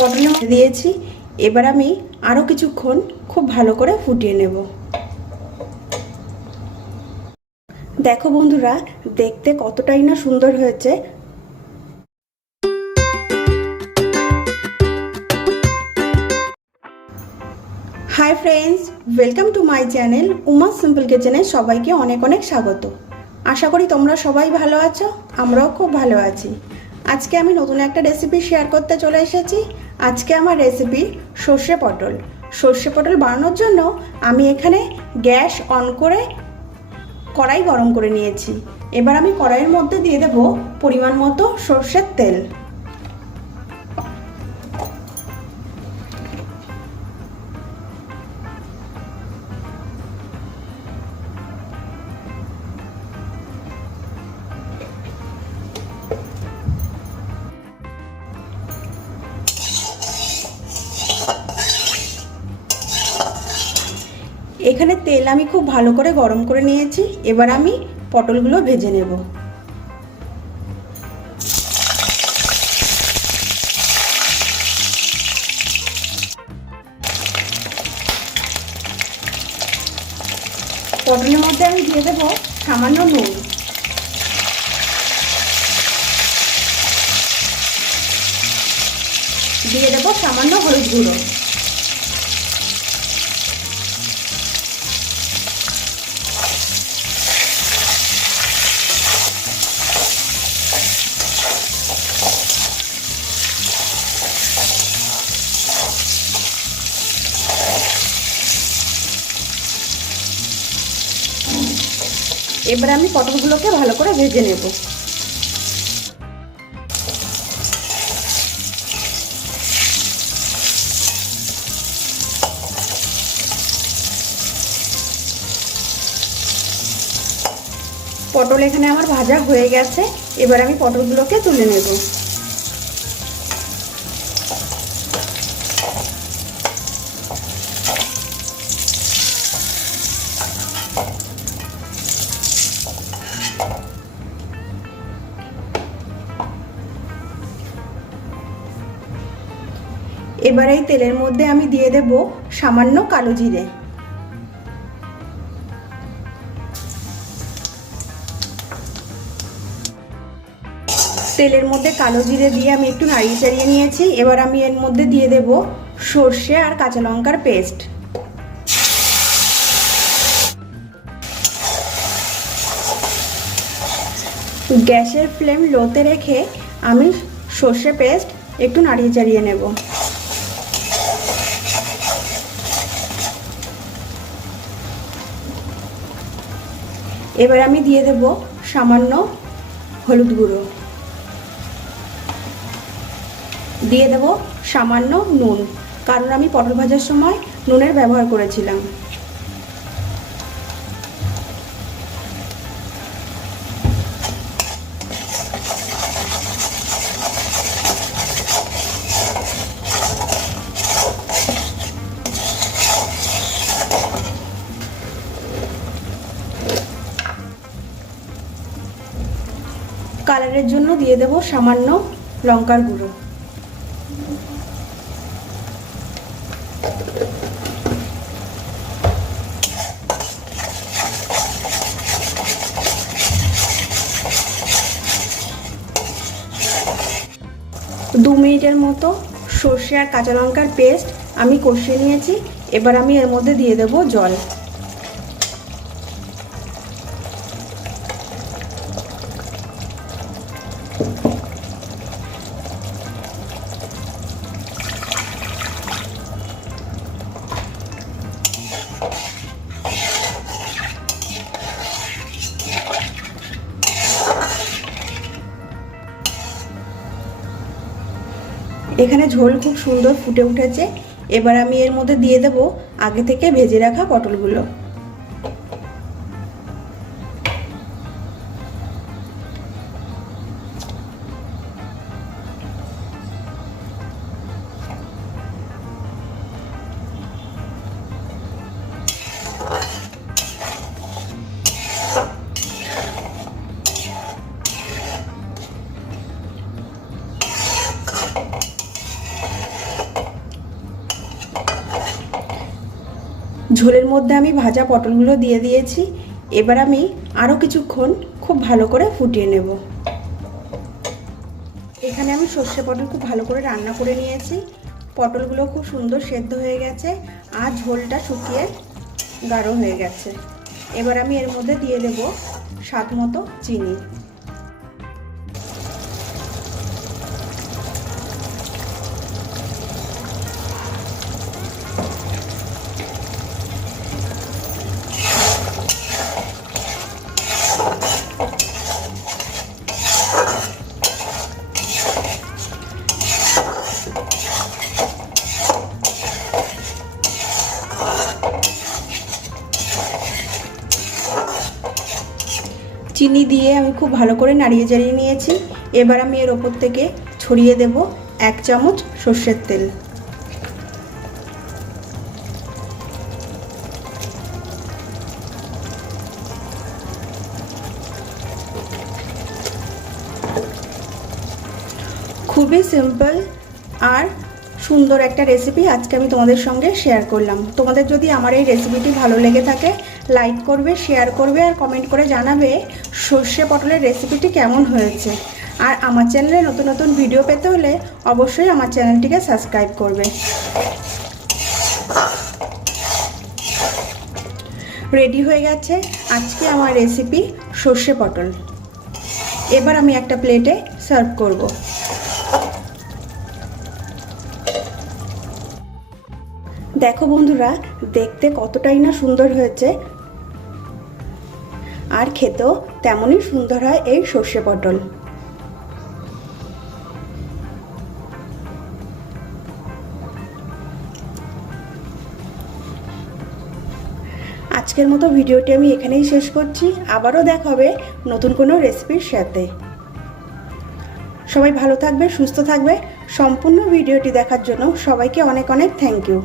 পটলের মধ্যে দিয়েছি। এবার আমি আরও কিছুক্ষণ খুব ভালো করে ফুটিয়ে নেব। দেখো বন্ধুরা, দেখতে কতটাই না সুন্দর হয়েছে। Hi friends, welcome to my channel Uma simple কিচেনে সবাইকে অনেক অনেক স্বাগত। আশা করি তোমরা সবাই ভালো আছো, আমরাও খুব ভালো আছি। আজকে আমি নতুন একটা রেসিপি শেয়ার করতে চলে এসেছি। আজকে আমার রেসিপি সর্ষে পটল। সর্ষে পটল বানানোর জন্য আমি এখানে গ্যাস অন করে কড়াই গরম করে নিয়েছি। এবার আমি কড়াইয়ের মধ্যে দিয়ে দেব পরিমাণ মতো সর্ষের তেল। এখানে তেল আমি খুব ভালো করে গরম করে নিয়েছি। এবার আমি পটলগুলো ভেজে নেব। পটলের মধ্যে আমি দিয়ে দেবো সামান্য নুন, দিয়ে দেবো সামান্য হলুদ গুঁড়ো, এবার আমি পটলগুলোকে ভালো করে ভেজে নেব। পটল এখানে আমার ভাজা হয়ে গেছে। এবার আমি পটলগুলোকে তুলে নেব। এবার এই তেলের মধ্যে আমি দিয়ে দেব সামান্য কালো জিরে। তেলের মধ্যে কালো জিরে দিয়ে আমি একটু নাড়িয়ে চাড়িয়ে নিয়েছি। এবার আমি এর মধ্যে দিয়ে দেব সর্ষে আর কাঁচা লঙ্কার পেস্ট। গ্যাসের ফ্লেম লোতে রেখে আমি সর্ষে পেস্ট একটু নাড়িয়ে চাড়িয়ে নেব। এবার আমি দিয়ে দেব সামান্য হলুদ গুঁড়ো, দিয়ে দেব সামান্য নুন, কারণ আমি পটল ভাজার সময় নুনের ব্যবহার করেছিলাম। কালারের জন্য দিয়ে দেব সামান্য লঙ্কার গুঁড়ো। দু মিনিটের মতো সর্ষে আর কাঁচা লঙ্কার পেস্ট আমি কষিয়ে নিয়েছি। এবার আমি এর মধ্যে দিয়ে দেব জল। এখানে ঝোল খুব সুন্দর ফুটে উঠেছে। এবার আমি এর মধ্যে দিয়ে দেব আগে থেকে ভেজে রাখা পটলগুলো। ঝোলের মধ্যে আমি ভাজা পটলগুলো দিয়ে দিয়েছি। এবার আমি আরও কিছুক্ষণ খুব ভালো করে ফুটিয়ে নেব। এখানে আমি সর্ষে পটল খুব ভালো করে রান্না করে নিয়েছি। পটলগুলো খুব সুন্দর সেদ্ধ হয়ে গেছে আর ঝোলটা শুকিয়ে গাঢ় হয়ে গেছে। এবার আমি এর মধ্যে দিয়ে দেব স্বাদ মতো চিনি। চিনি দিয়ে আমি খুব ভালো করে নাড়িয়ে চাড়িয়ে নিয়েছি। এবার আমি এর ওপর থেকে ছড়িয়ে দেব 1 চামচ সর্ষের তেল। খুবই সিম্পল আর সুন্দর একটা রেসিপি আজকে আমি তোমাদের সঙ্গে শেয়ার করলাম। তোমাদের যদি আমার এই রেসিপিটি ভালো লেগে থাকে লাইক করবে, শেয়ার করবে আর কমেন্ট করে জানাবে সর্ষে পটলের রেসিপিটি কেমন হয়েছে। আর আমার চ্যানেলে নতুন নতুন ভিডিও পেতে হলে অবশ্যই আমার চ্যানেলটিকে সাবস্ক্রাইব করবে। রেডি হয়ে গেছে আজকে আমার রেসিপি সর্ষে পটল। এবার আমি একটা প্লেটে সার্ভ করব। দেখো বন্ধুরা, দেখতে কতটাই না সুন্দর হয়েছে আর খেতেও তেমনই সুন্দর হয় এই সর্ষে পটল। আজকের মতো ভিডিওটি আমি এখানেই শেষ করছি। আবারও দেখা হবে নতুন কোনো রেসিপির সাথে। সবাই ভালো থাকবে, সুস্থ থাকবে। সম্পূর্ণ ভিডিওটি দেখার জন্য সবাইকে অনেক অনেক থ্যাংক ইউ।